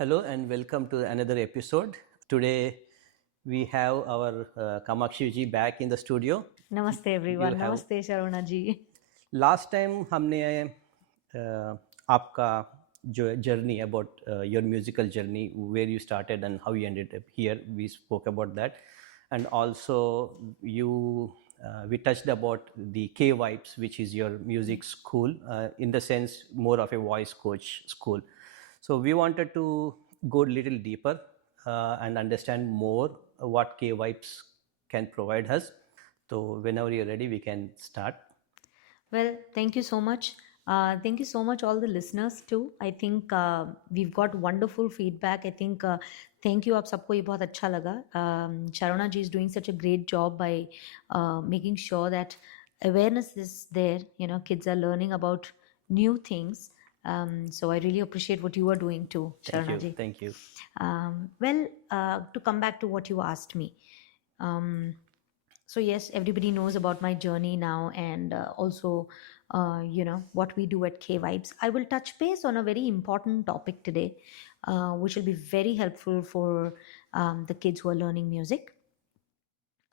Hello and welcome to another episode. Today we have our Kamakshi Ji back in the studio. Namaste You everyone. have Namaste Saravana ji. last time हमने आपका जो journey about your musical journey, where you started and how you ended up here, we spoke about that, and also we touched about the K Vibes, which is your music school, in the sense more of a voice coach school. So we wanted to go a little deeper and understand more what K Vibes can provide us. So whenever you're ready, we can start. Well, thank you so much. Thank you so much, all the listeners too. I think we've got wonderful feedback. I think thank you. आप सबको ये बहुत अच्छा लगा. Sharona ji is doing such a great job by making sure that awareness is there. You know, kids are learning about new things. So I really appreciate what you are doing too, Thank Sharona you. ji. Thank you. To come back to what you asked me. So yes, everybody knows about my journey now, and also what we do at K Vibes. I will touch base on a very important topic today, which will be very helpful for the kids who are learning music.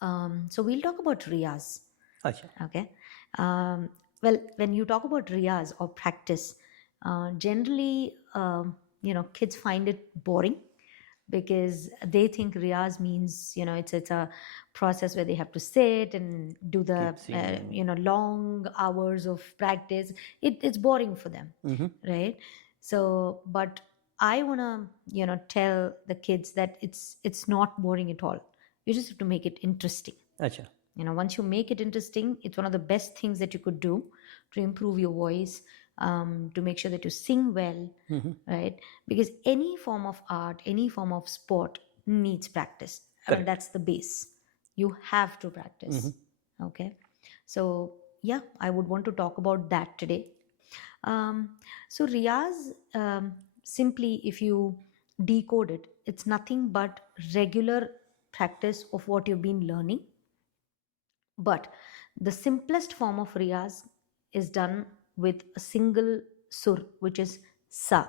So we'll talk about Riyaz. Acha. Okay. Well, when you talk about Riyaz or practice, generally, kids find it boring because they think Riyaz means, it's a process where they have to sit and do the, Keep singing. long hours of practice. It's boring for them, right? So, but I want to, tell the kids that it's not boring at all. You just have to make it interesting. Acha. Once you make it interesting, it's one of the best things that you could do to improve your voice, to make sure that you sing well, right? Because any form of art, any form of sport needs practice. I mean, Correct. that's the base. You have to practice. Okay. So, yeah, I would want to talk about that today. So, Riyaz, simply if you decode it, it's nothing but regular practice of what you've been learning, but the simplest form of riyaz is done with a single sur, which is sa.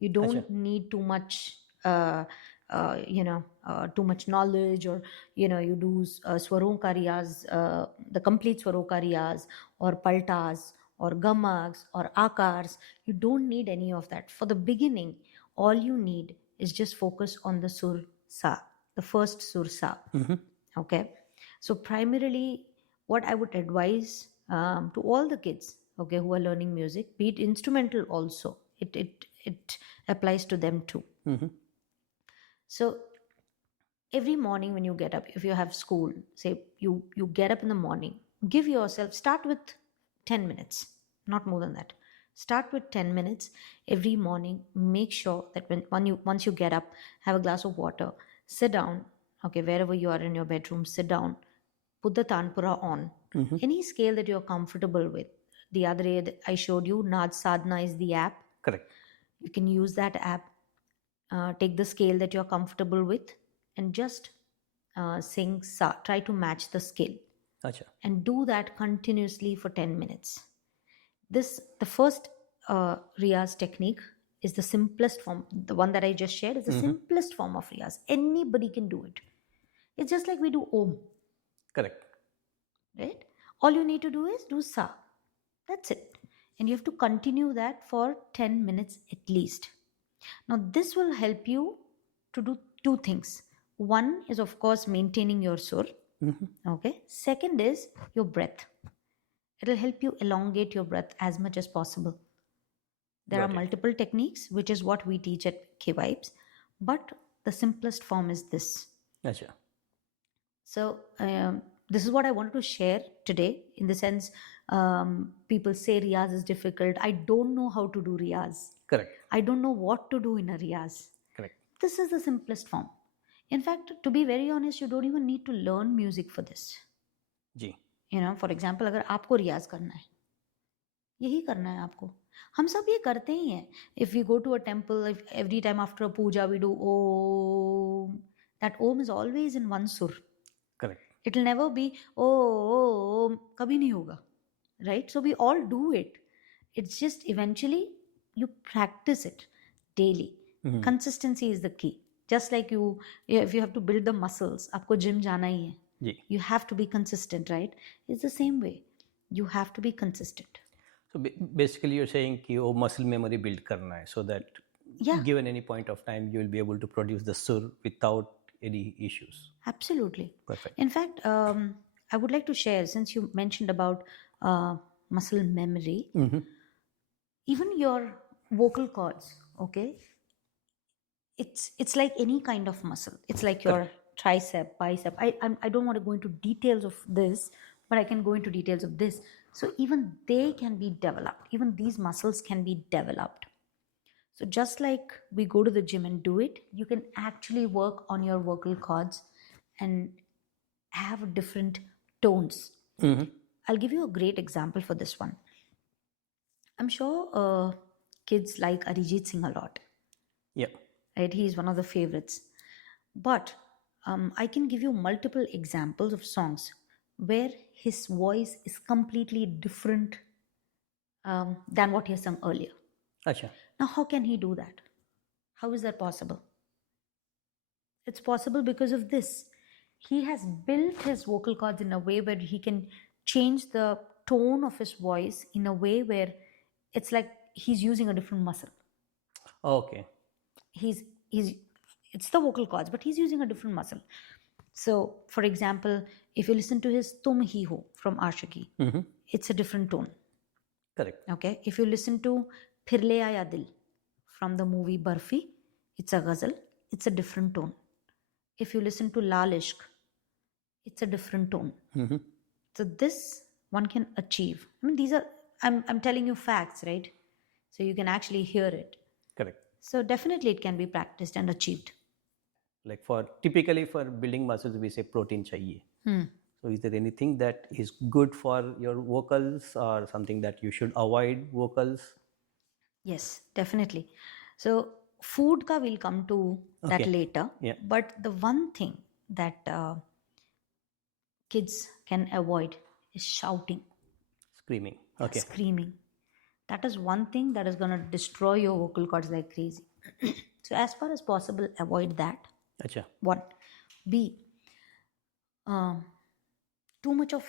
You Acha. don't need too much, too much knowledge, or you do swaron ka riyaz, the complete swaron ka riyaz, or paltas, or gamaks, or akars. You don't need any of that. For the beginning, all you need is just focus on the sur sa, the first sur sa. Okay, so primarily what I would advise to all the kids, okay, who are learning music, be it instrumental also, it applies to them too. So every morning when you get up, if you have school, say you get up in the morning, give yourself, start with 10 minutes, not more than that. Start with 10 minutes every morning. Make sure that once you get up, have a glass of water, sit down, okay, wherever you are in your bedroom, sit down, put the tanpura on, any scale that you're comfortable with. The other day that I showed you, Nad Sadhana is the app. Correct. You can use that app, take the scale that you're comfortable with, and just sing sa. Try to match the scale Acha. and do that continuously for 10 minutes. The first riyaz technique is the simplest form. The one that I just shared is the simplest form of riyaz. Anybody can do it. It's just like we do om, Correct. right? All you need to do is do sa. That's it. And you have to continue that for 10 minutes at least. Now, this will help you to do two things. One is, of course, maintaining your sur. Okay. Second is your breath. It'll help you elongate your breath as much as possible. There are Got it. multiple techniques, which is what we teach at K Vibes, but the simplest form is this. Acha. So, this is what I wanted to share today. In the sense, people say Riyaz is difficult. I don't know how to do Riyaz. Correct. I don't know what to do in a Riyaz. Correct. This is the simplest form. In fact, to be very honest, you don't even need to learn music for this. Ji. For example, अगर आपको रियाज करना है, यही करना है आपको. हम सब ये करते ही हैं. If we go to a temple, if every time after a puja we do om, that om is always in one sur. Correct. It'll never be om, kabhi nahi hoga, right? So we all do it. It's just eventually you practice it daily. Consistency is the key. Just like if you have to build the muscles, आपको gym जाना ही है. जी. You have to be consistent, right? It's the same way. You have to be consistent. So basically you're saying कि वो muscle memory build करना है so that Yeah. given any point of time you will be able to produce the sur without any issues. Absolutely. Perfect. In fact, I would like to share, since you mentioned about muscle memory, even your vocal cords, okay? It's like any kind of muscle. It's like your tricep, bicep. I don't want to go into details of this, but I can go into details of this. So even they can be developed. Even these muscles can be developed. So just like we go to the gym and do it, you can actually work on your vocal cords and have different tones. I'll give you a great example for this one. I'm sure kids like Arijit Singh a lot. Yeah. Right? He's one of the favorites. But I can give you multiple examples of songs where his voice is completely different than what he has sung earlier. Acha. Now, how can he do that? How is that possible? It's possible because of this. He has built his vocal cords in a way where he can change the tone of his voice in a way where it's like he's using a different muscle. Okay. He's it's the vocal cords, but he's using a different muscle. So, for example, if you listen to his Tum Hi Ho from Ashiki, it's a different tone. Correct. Okay. If you listen to Phir Le Aaya Dil from the movie Barfi, it's a ghazal, it's a different tone. If you listen to Lal Ishq, it's a different tone. So this one can achieve. I mean, these are I'm telling you facts, right? So you can actually hear it. Correct. So definitely it can be practiced and achieved. Like typically for building muscles, we say protein chahiye. So is there anything that is good for your vocals or something that you should avoid vocals? Yes, definitely. So food ka we'll come to that Okay. later. Yeah. But the one thing that kids can avoid is shouting, Screaming. Okay. screaming. That is one thing that is going to destroy your vocal cords like crazy. So as far as possible, avoid that. Acha. One. B. Too much of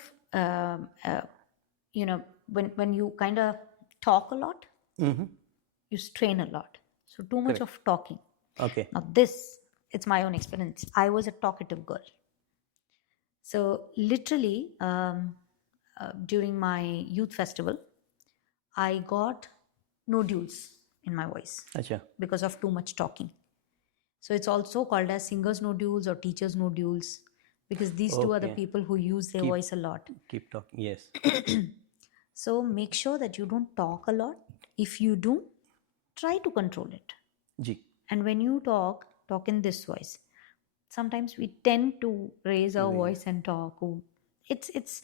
when you kind of talk a lot, you strain a lot. So too much of talking. Okay. Now this, it's my own experience. I was a talkative girl. So literally, during my youth festival, I got nodules in my voice Acha. because of too much talking. So it's also called as singers nodules or teachers nodules because these two are the Okay. people who use their voice a lot. Keep talking. Yes. So make sure that you don't talk a lot. If you do, try to control it. Ji. And when you talk in this voice. Sometimes we tend to raise our voice and talk. It's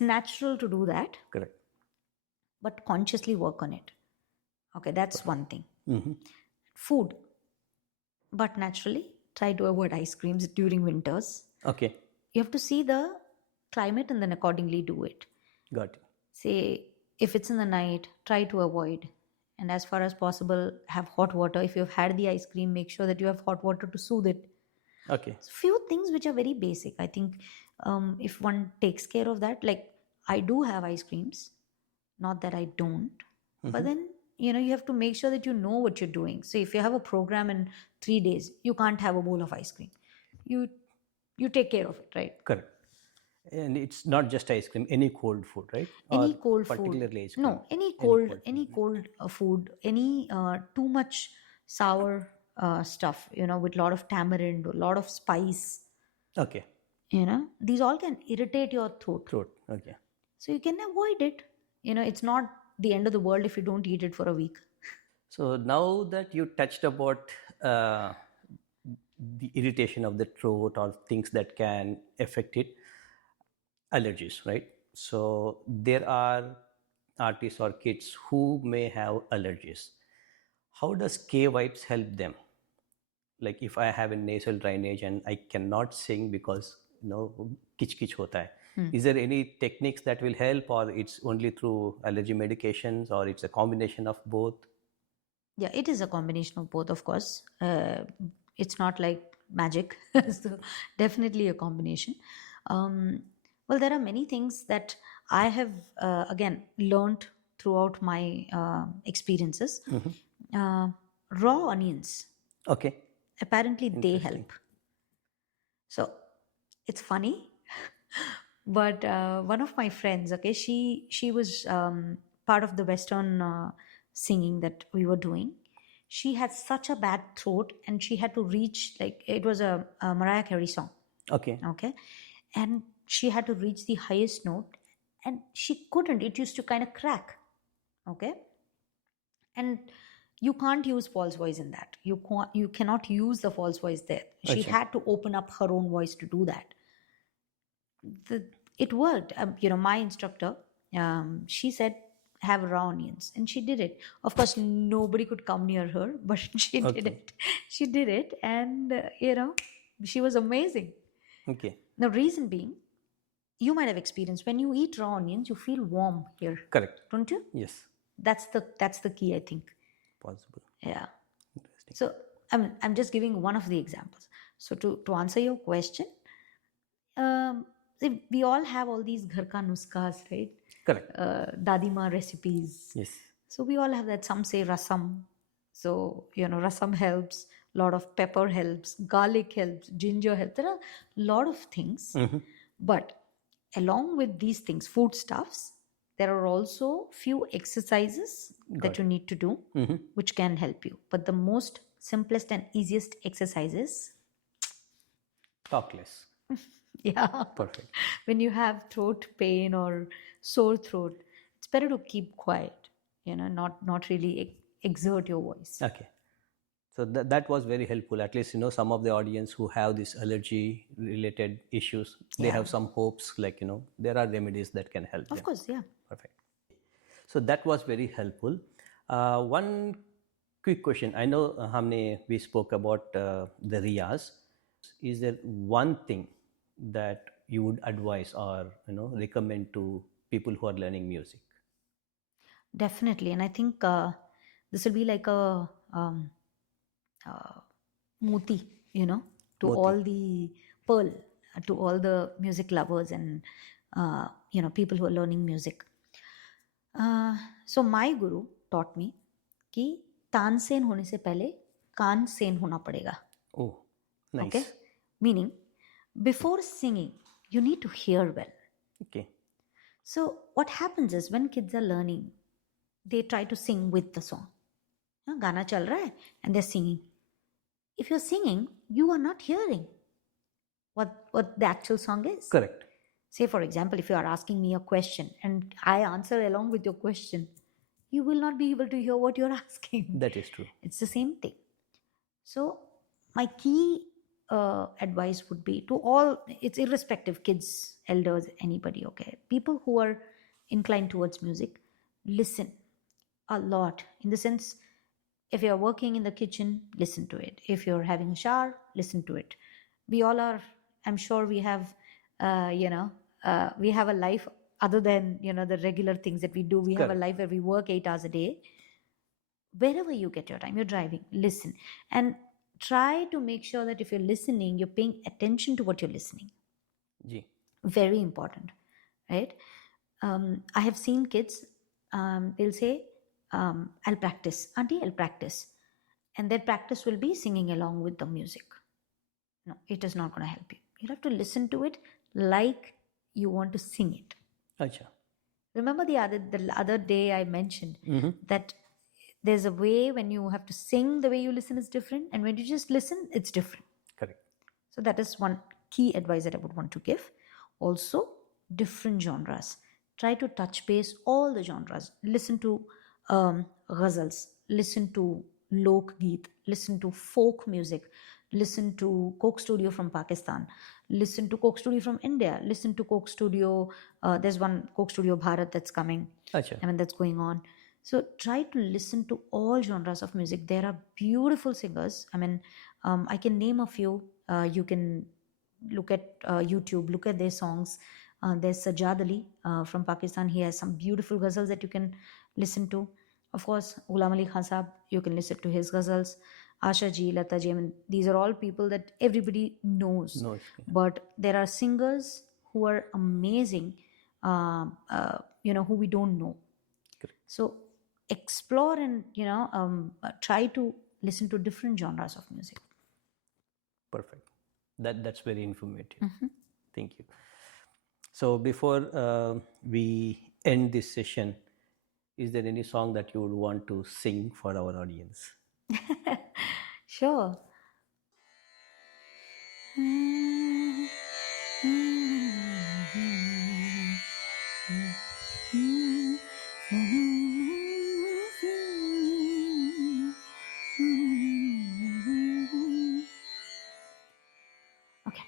natural to do that, Correct. but consciously work on it. Okay, that's one thing. Food, but naturally try to avoid ice creams during winters. Okay. You have to see the climate and then accordingly do it. Got it. Say if it's in the night, try to avoid. And as far as possible, have hot water. If you've had the ice cream, make sure that you have hot water to soothe it. Okay. So few things which are very basic. I think if one takes care of that, like I do have ice creams, not that I don't, but then you have to make sure that you know what you're doing. So if you have a program in 3 days, you can't have a bowl of ice cream. You take care of it, right? Correct. And it's not just ice cream, any cold food, right? Any Or cold food. particularly ice cream. No, any cold food, any too much sour stuff, with a lot of tamarind, a lot of spice, Okay. these all can irritate your throat. Okay. So you can avoid it. It's not the end of the world if you don't eat it for a week. So now that you touched about the irritation of the throat or things that can affect it, allergies, right? So there are artists or kids who may have allergies. How does K wipes help them? Like if I have a nasal drainage and I cannot sing because kich kich hota hai. Is there any techniques that will help, or it's only through allergy medications, or it's a combination of both? Yeah, it is a combination of both, of course. It's not like magic. So definitely a combination. Um, well, there are many things that I have, again, learned throughout my experiences. Uh, Raw onions, Okay, apparently they interesting. help. So it's funny, but one of my friends, okay, she was part of the Western singing that we were doing. She had such a bad throat, and she had to reach, like, it was a Mariah Carey song, Okay, okay, and she had to reach the highest note, and she couldn't. It used to kind of crack, okay, and you can't use false voice in that. You cannot use the false voice there. She acha, had to open up her own voice to do that. It worked. My instructor, she said, have raw onions, and she did it. Of course, nobody could come near her, but she did okay, it. She did it, and she was amazing. okay, The reason being, you might have experienced, when you eat raw onions, you feel warm here, correct. don't you? Yes, That's the key, I think. possible. Yeah. Interesting. So I'm just giving one of the examples. So to answer your question, see, we all have all these ghar ka nuskas, right? Correct. Dadima recipes. Yes, So we all have that. Some say rasam. So, rasam helps. A lot of pepper helps. Garlic helps. Ginger helps. There are a lot of things. But along with these things, foodstuffs, there are also few exercises that got you it. need to do, which can help you. But the most simplest and easiest exercise is, Talk less. yeah, Perfect. when you have throat pain or sore throat, it's better to keep quiet, not really exert your voice. Okay. So that was very helpful. At least, some of the audience who have this allergy related issues, they Yeah, have some hopes, like, there are remedies that can help of them. course, yeah. Perfect. So that was very helpful. One quick question. I know we spoke about the Riyaz. Is there one thing that you would advise or recommend to people who are learning music? Definitely. And I think this will be like a uh, moti, to Moti. all the pearl, to all the music lovers and, people who are learning music. So my guru taught me कि तानसेन होने से पहले कानसेन होना पड़ेगा. Oh, Okay, nice. meaning before singing you need to hear well. Okay. So what happens is, when kids are learning, they try to sing with the song. हाँ, गाना चल रहा है and they're singing. If you're singing, you are not hearing what the actual song is. Correct. Say, for example, if you are asking me a question and I answer along with your question, you will not be able to hear what you're asking. That is true. It's the same thing. So, my key advice would be to all, it's irrespective, kids, elders, anybody, okay? People who are inclined towards music, listen a lot. In the sense, if you're working in the kitchen, listen to it. If you're having a shower, listen to it. We all are, I'm sure we have, we have a life other than, the regular things that we do. We have a Correct. life where we work 8 hours a day. Wherever you get your time, you're driving, listen. And try to make sure that if you're listening, you're paying attention to what you're listening. Ji. Very important, right? I have seen kids, they'll say, I'll practice. Auntie, I'll practice. And their practice will be singing along with the music. No, it is not going to help you. You have to listen to it like you want to sing it. Acha. Remember the other day I mentioned that there's a way when you have to sing, the way you listen is different, and when you just listen, it's different. Correct. So that is one key advice that I would want to give. Also, different genres. Try to touch base all the genres. Listen to ghazals, listen to lok geet, listen to folk music, listen to Coke Studio from Pakistan, listen to Coke Studio from India, listen to Coke Studio. There's one Coke Studio Bharat that's coming. Acha. I mean, that's going on. So try to listen to all genres of music. There are beautiful singers. I mean, I can name a few. You can look at YouTube, look at their songs. There's Sajad Ali from Pakistan. He has some beautiful ghazals that you can listen to. Of course, Ghulam Ali Khan Sahab, you can listen to his ghazals. Asha Ji, Lata Ji, I mean, these are all people that everybody knows. No, But there are singers who are amazing, who we don't know. correct. So explore and, try to listen to different genres of music. Perfect. That's very informative. Thank you. So before we end this session, is there any song that you would want to sing for our audience? Sure. Okay.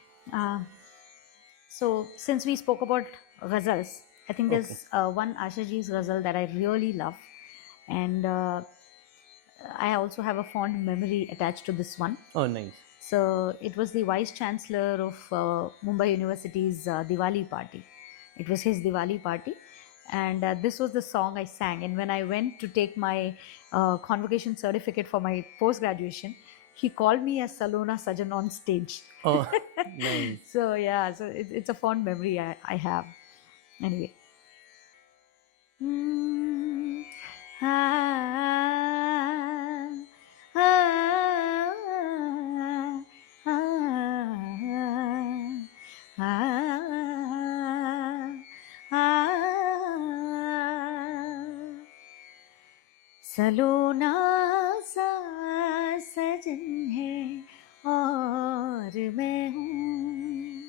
So since we spoke about ghazals, I think Okay. there's one Asha Ji's ghazal that I really love, and I also have a fond memory attached to this one. Oh, nice. So it was the vice chancellor of Mumbai University's Diwali party. It was his Diwali party, and this was the song I sang. And when I went to take my convocation certificate for my post graduation, he called me as Salona Sajan on stage. Oh, nice. So yeah, so it's a fond memory I have. Anyway. Mm, ah, ah, ah, ah, ah. सलोना सा सजन है और मैं हूँ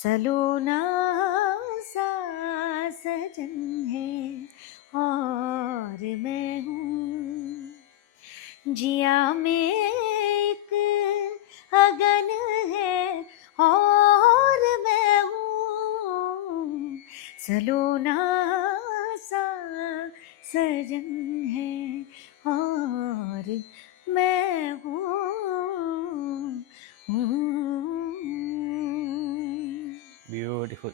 सलोना सा सजन है और मैं हूँ जिया में एक अगन है और मैं हूँ सलोना सा सजन है और मैं हूँ Beautiful.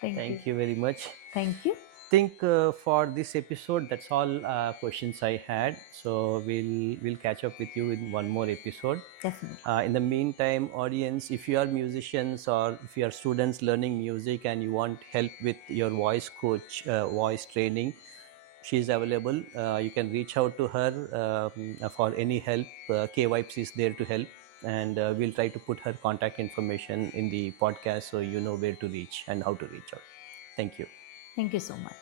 Thank you very much. Thank you. Think for this episode, that's all questions I had. So we'll catch up with you in one more episode. Definitely. In the meantime, audience, if you are musicians or if you are students learning music and you want help with your voice coach, voice training, she is available. You can reach out to her for any help. K-Vibes is there to help, and we'll try to put her contact information in the podcast so you know where to reach and how to reach out. Thank you. Thank you so much.